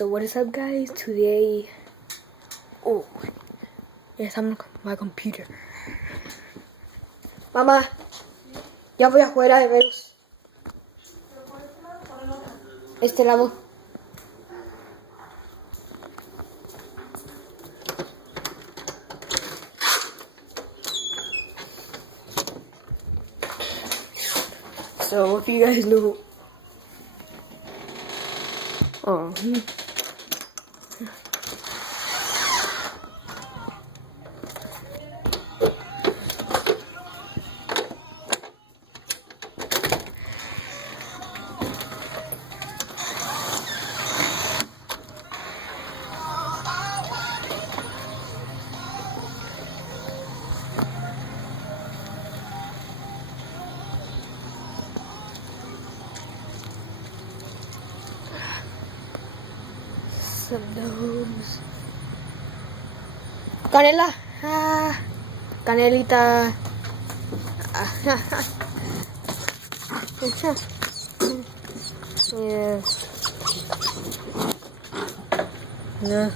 So what is up, guys? Today, oh, yes, I'm on my computer. Mamá, ya voy afuera de veros. Este lado. So if you guys know, oh. Some gnomes. Canela. Canelita. Yes. Yeah.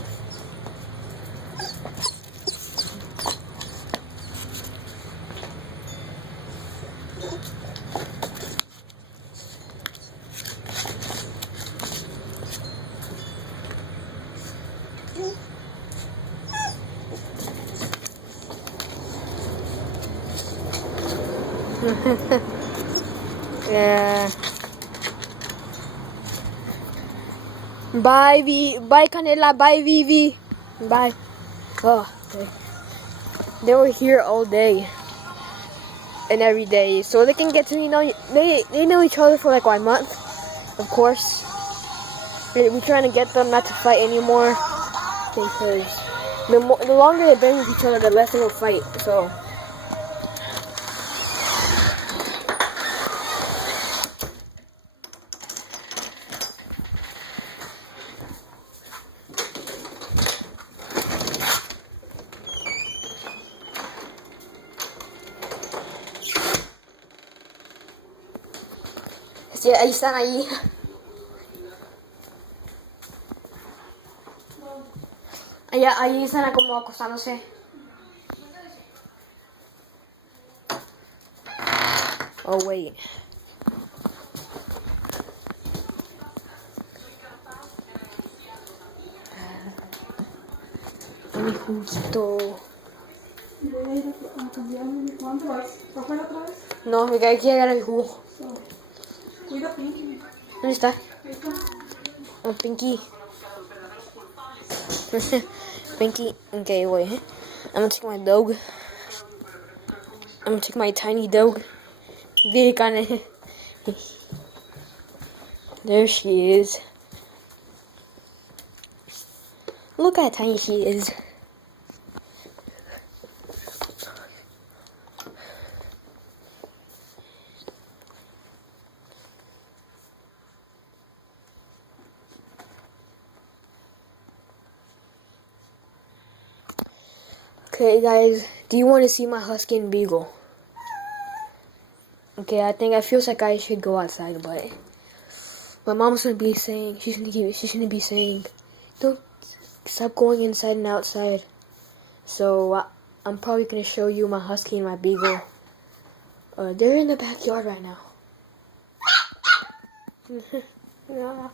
Yeah. Bye bye Canela, bye Vivi, bye. Oh, they were here all day and every day, so they can get to know. They know each other for like 1 month, of course. We're trying to get them not to fight anymore because the longer they've been with each other, the less they will fight. So. Sí, ahí están ahí. Ahí están como acostándose. Oh, wait. Mi juguito. No, me cae que agarrar mi jugo. Cuida Pinky. ¿Dónde está? Oh, Pinky. Pinky. Okay, wait. I'm gonna take my Doge. I'm gonna take my tiny Doge. There she is. Look how tiny she is. Okay, guys, do you want to see my husky and beagle? Okay, I feels like I should go outside, but my mom's gonna be saying she's gonna be saying, don't stop going inside and outside. So I'm probably gonna show you my husky and my beagle. They're in the backyard right now. Yeah.